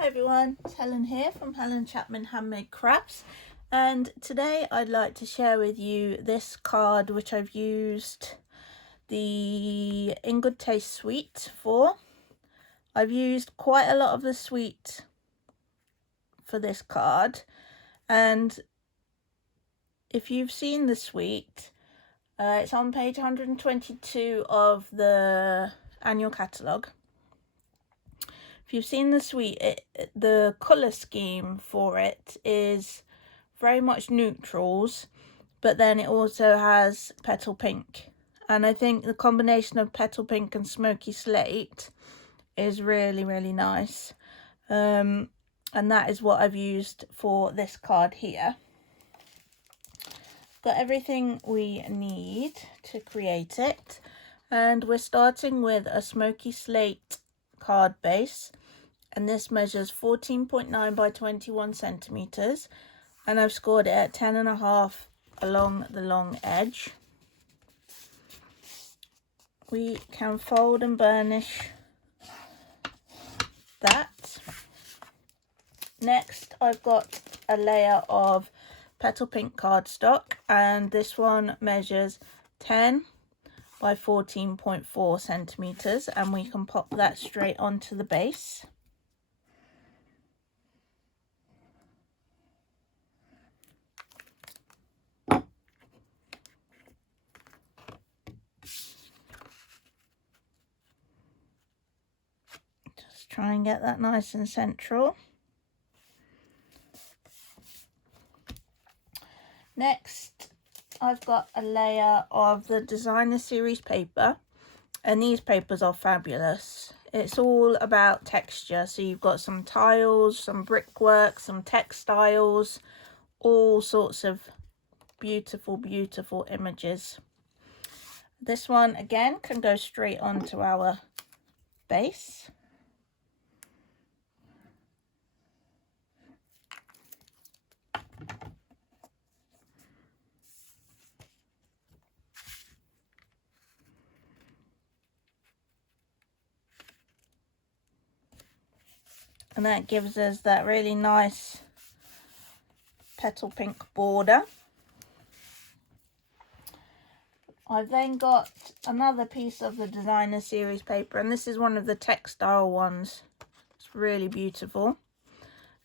Hi everyone, it's Helen here from Helen Chapman Handmade Crafts, and today I'd like to share with you this card which I've used the In Good Taste suite for. I've used quite a lot of the suite for this card, and if you've seen the suite, it's on page 122 of the annual catalogue. If you've seen the suite, the colour scheme for it is very much neutrals, but then it also has petal pink. And I think the combination of petal pink and smoky slate is really, really nice. And that is what I've used for this card here. Got everything we need to create it. And we're starting with a smoky slate card base. And this measures 14.9 by 21 centimeters, and I've scored it at 10.5 along the long edge. We can fold and burnish that. Next, I've got a layer of petal pink cardstock, and this one measures 10 by 14.4 centimeters, and we can pop that straight onto the base. Try and get that nice and central. Next, I've got a layer of the designer series paper, and these papers are fabulous. It's all about texture, so you've got some tiles, some brickwork, some textiles, all sorts of beautiful, beautiful images. This one again can go straight onto our base. And that gives us that really nice petal pink border. I've then got another piece of the designer series paper, and this is one of the textile ones. It's really beautiful.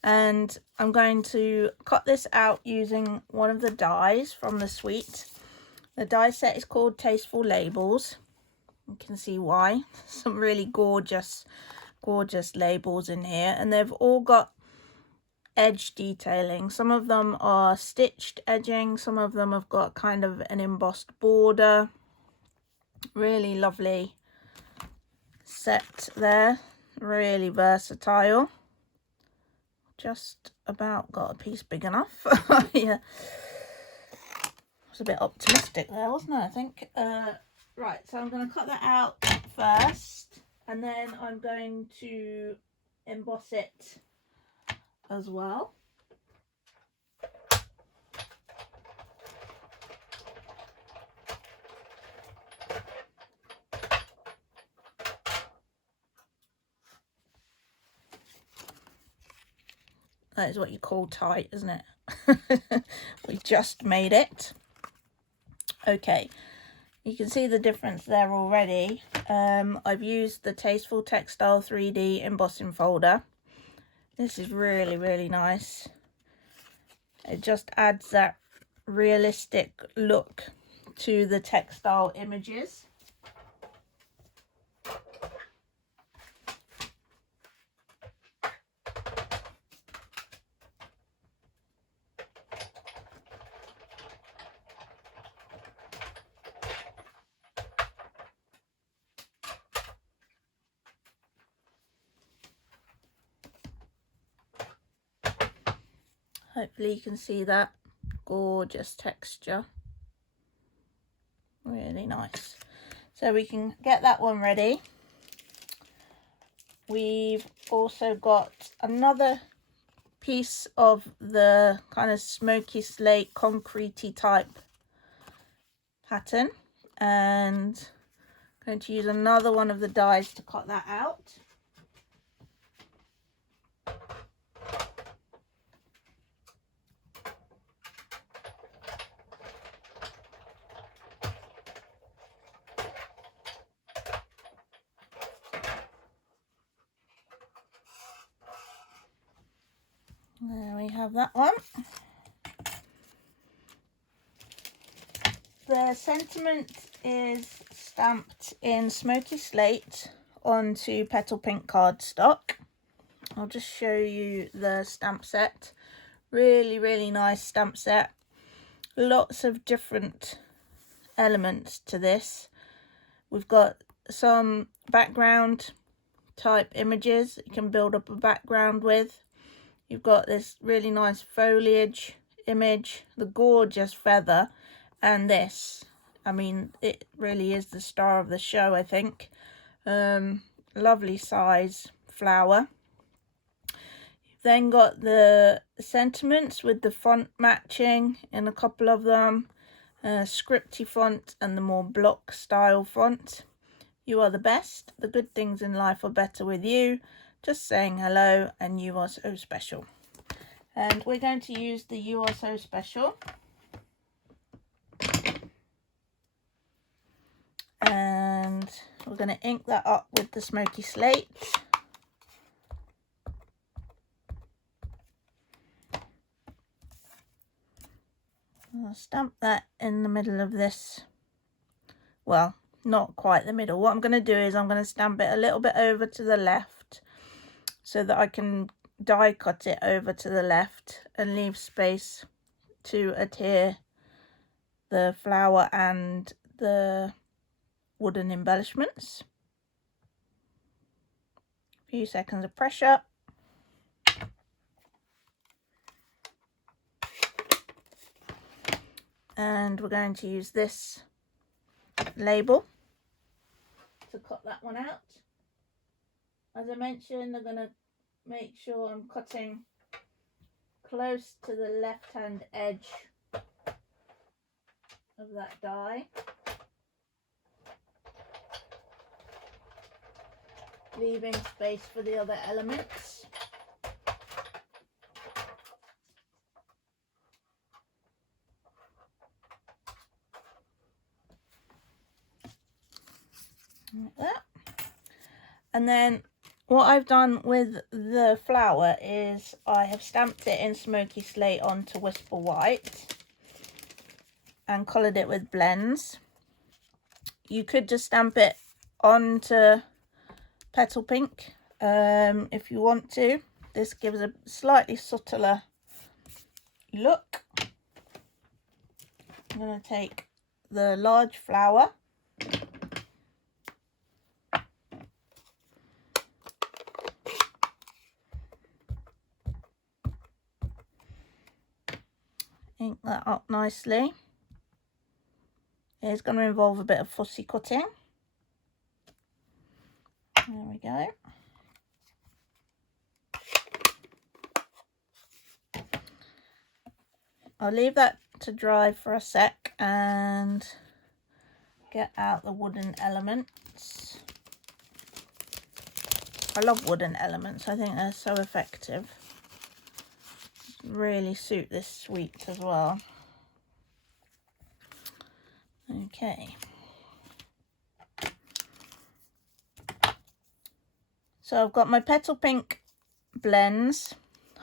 And I'm going to cut this out using one of the dies from the suite. The die set is called Tasteful Labels. You can see why. Some really gorgeous labels in here, and they've all got edge detailing. Some of them are stitched edging, some of them have got kind of an embossed border. Really lovely set there, really versatile. Just about got a piece big enough. Yeah, I was a bit optimistic there, wasn't I think. Right, so I'm going to cut that out first, and then I'm going to emboss it as well. That is what you call tight, isn't it? We just made it. Okay, you can see the difference there already. I've used the Tasteful Textile 3D embossing folder. This is really, really nice. It just adds that realistic look to the textile images. Hopefully you can see that gorgeous texture. Really nice. So we can get that one ready. We've also got another piece of the kind of smoky slate concretey type pattern, and I'm going to use another one of the dies to cut that out. have that one. The sentiment is stamped in smoky slate onto petal pink cardstock. I'll just show you the stamp set. Really nice stamp set. Lots of different elements to this. We've got some background type images you can build up a background with. You've got this really nice foliage image, the gorgeous feather, and this. I mean, it really is the star of the show, I think. Lovely size flower. You've then got the sentiments with the font matching in a couple of them. Scripty font and the more block style font. You are the best. The good things in life are better with you. Just saying hello, and you are so special. And we're going to use the You Are So Special. And we're going to ink that up with the smoky slate. I'll stamp that in the middle of this. Well, not quite the middle. What I'm going to do is I'm going to stamp it a little bit over to the left so that I can die cut it over to the left and leave space to adhere the flower and the wooden embellishments. A few seconds of pressure. And we're going to use this label to cut that one out. As I mentioned, I'm going to make sure I'm cutting close to the left hand edge of that die, leaving space for the other elements. Like that. And then what I've done with the flower is I have stamped it in smoky slate onto Whisper White and coloured it with blends. You could just stamp it onto Petal Pink if you want to. This gives a slightly subtler look. I'm going to take the large flower, ink that up nicely. It's going to involve a bit of fussy cutting. There we go. I'll leave that to dry for a sec and get out the wooden elements. I love wooden elements. I think they're so effective. Really suit this suite as well. Okay. So I've got my Petal Pink blends.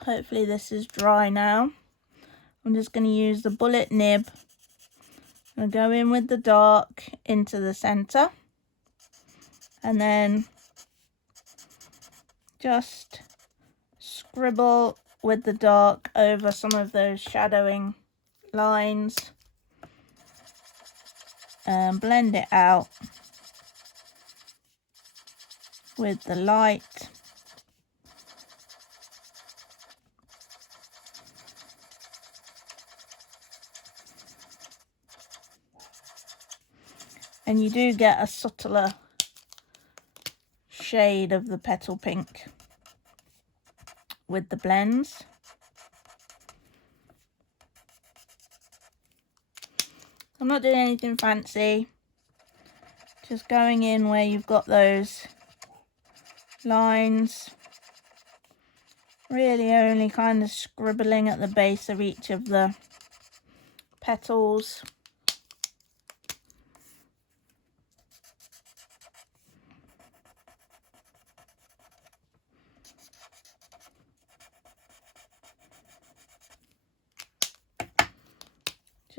Hopefully this is dry now. I'm just going to use the bullet nib and go in with the dark into the center, and then just scribble with the dark over some of those shadowing lines and blend it out with the light. And you do get a subtler shade of the Petal Pink with the blends. I'm not doing anything fancy, just going in where you've got those lines, really only kind of scribbling at the base of each of the petals.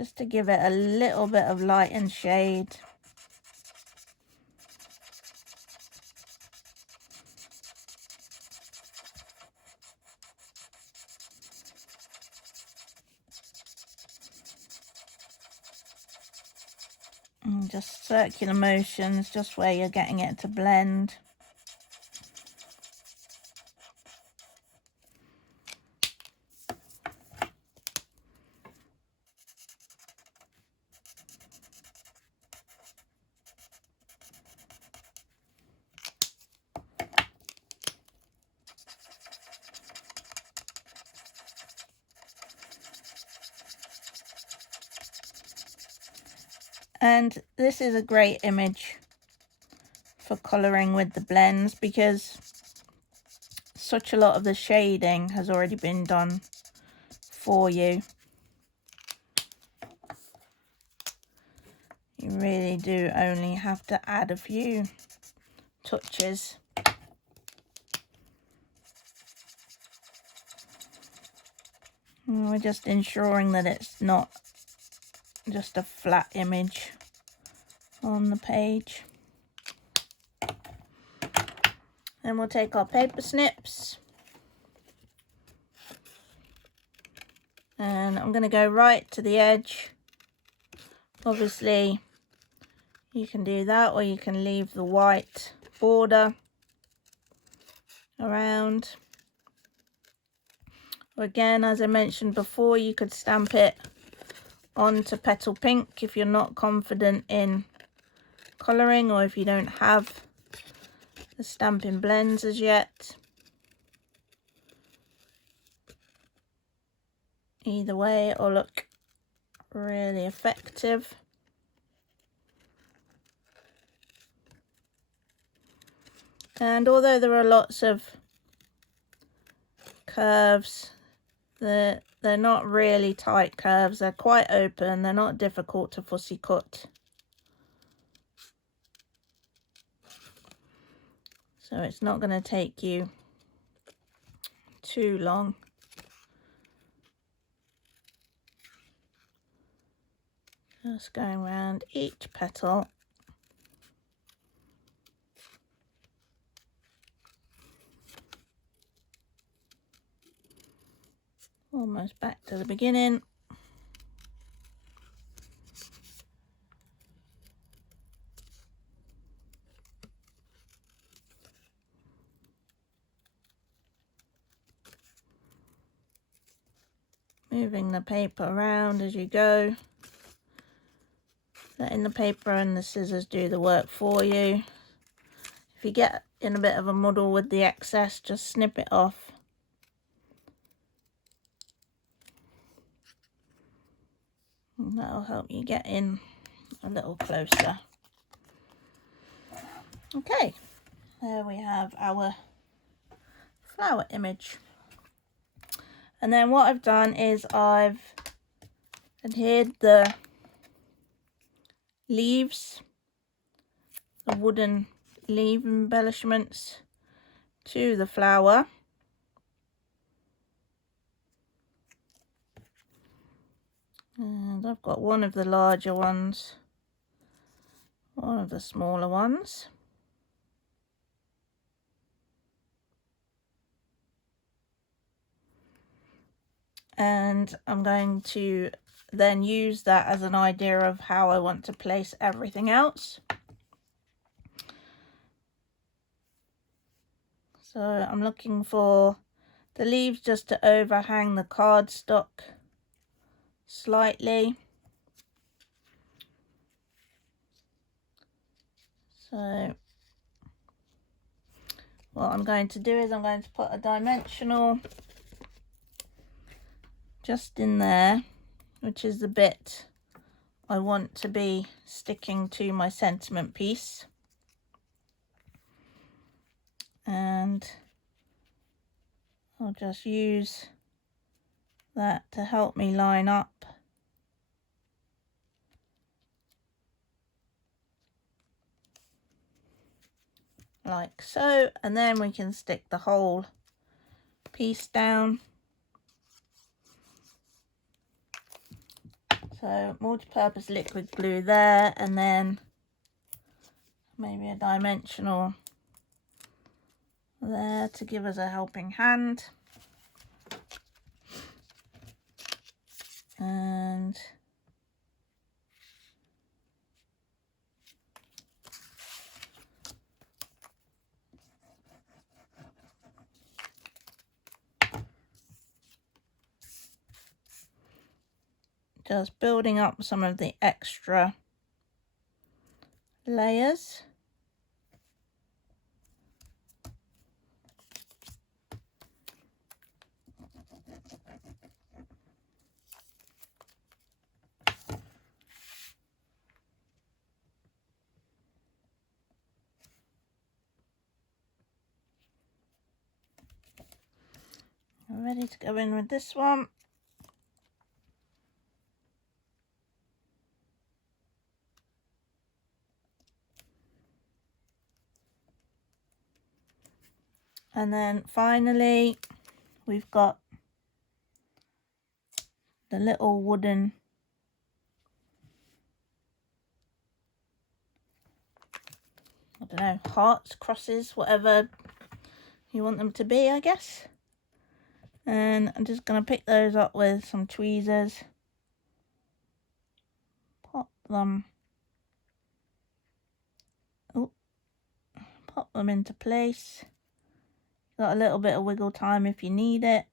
just to give it a little bit of light and shade. And just circular motions, just where you're getting it to blend. And this is a great image for colouring with the blends, because such a lot of the shading has already been done for you. You really do only have to add a few touches. And we're just ensuring that it's not just a flat image on the page. Then we'll take our paper snips, and I'm going to go right to the edge. Obviously you can do that, or you can leave the white border around. Again, as I mentioned before, you could stamp it onto petal pink if you're not confident in colouring, or if you don't have the stamping blends as yet. Either way, it'll look really effective. And although there are lots of curves, they're not really tight curves. They're quite open. They're not difficult to fussy cut. So it's not going to take you too long. Just going around each petal. Almost back to the beginning. Moving the paper around as you go. Letting the paper and the scissors do the work for you. If you get in a bit of a muddle with the excess, just snip it off. And that'll help you get in a little closer. Okay, there we have our flower image. And then what I've done is I've adhered the leaves, the wooden leaf embellishments, to the flower. And I've got one of the larger ones, one of the smaller ones. And I'm going to then use that as an idea of how I want to place everything else. So I'm looking for the leaves just to overhang the cardstock slightly. So what I'm going to do is I'm going to put a dimensional just in there, which is the bit I want to be sticking to my sentiment piece. And I'll just use that to help me line up. Like so, and then we can stick the whole piece down. So multi-purpose liquid glue there, and then maybe a dimensional there to give us a helping hand. And just building up some of the extra layers. I'm ready to go in with this one. And then finally, we've got the little wooden I don't know, hearts, crosses, whatever you want them to be, I guess. And I'm just going to pick those up with some tweezers. Pop them. Oh, pop them into place. Got a little bit of wiggle time if you need it,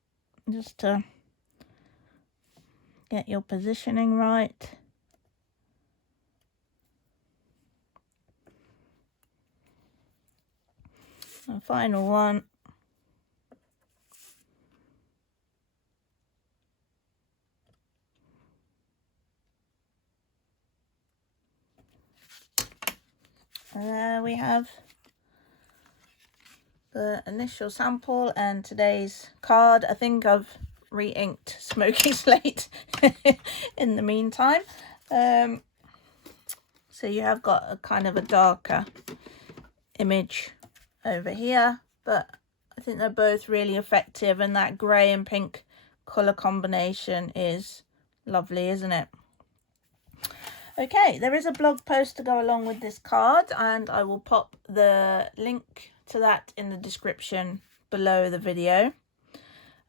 just to get your positioning right. And final one. And there we have the initial sample and today's card. I think I've re-inked Smoky Slate in the meantime. So you have got a kind of a darker image over here, but I think they're both really effective, and that grey and pink colour combination is lovely, isn't it? Okay, there is a blog post to go along with this card, and I will pop the link to that in the description below the video.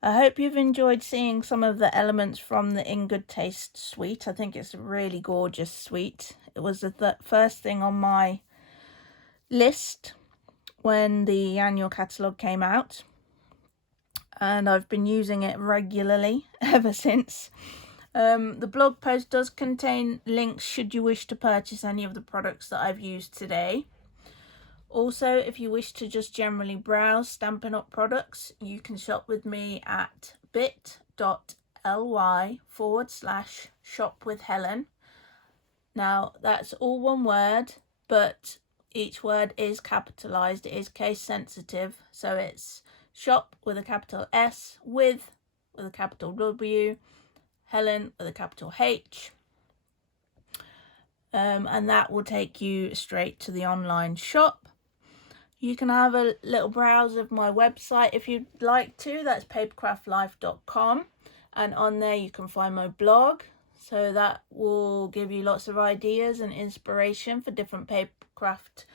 I hope you've enjoyed seeing some of the elements from the In Good Taste suite. I think it's a really gorgeous suite. It was the first thing on my list when the annual catalogue came out, and I've been using it regularly ever since. The blog post does contain links should you wish to purchase any of the products that I've used today. Also, if you wish to just generally browse Stampin' Up products, you can shop with me at bit.ly/shopwithhelen. Now, that's all one word, but each word is capitalized. It is case sensitive, so it's shop with a capital S, with a capital W, Helen with a capital H, and that will take you straight to the online shop. You can have a little browse of my website if you'd like to. That's papercraftlife.com, and on there you can find my blog, so that will give you lots of ideas and inspiration for different papercraft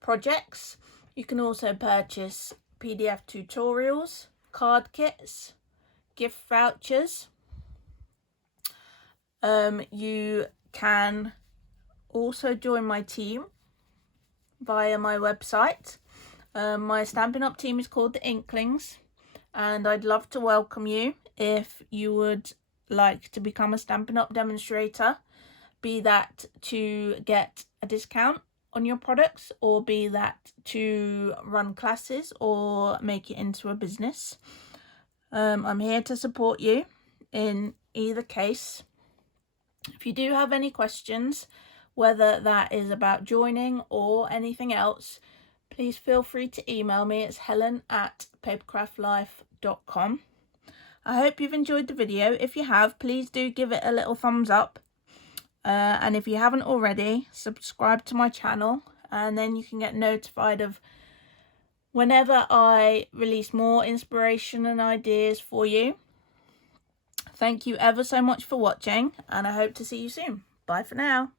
projects. You can also purchase PDF tutorials, card kits, gift vouchers. You can also join my team via my website. My Stampin' Up team is called the Inklings, and I'd love to welcome you if you would like to become a Stampin' Up demonstrator, be that to get a discount on your products, or be that to run classes or make it into a business. I'm here to support you in either case. If you do have any questions, whether that is about joining or anything else, please feel free to email me. It's helen@papercraftlife.com. I hope you've enjoyed the video. If you have, please do give it a little thumbs up. And if you haven't already, subscribe to my channel, and then you can get notified of whenever I release more inspiration and ideas for you. Thank you ever so much for watching, and I hope to see you soon. Bye for now.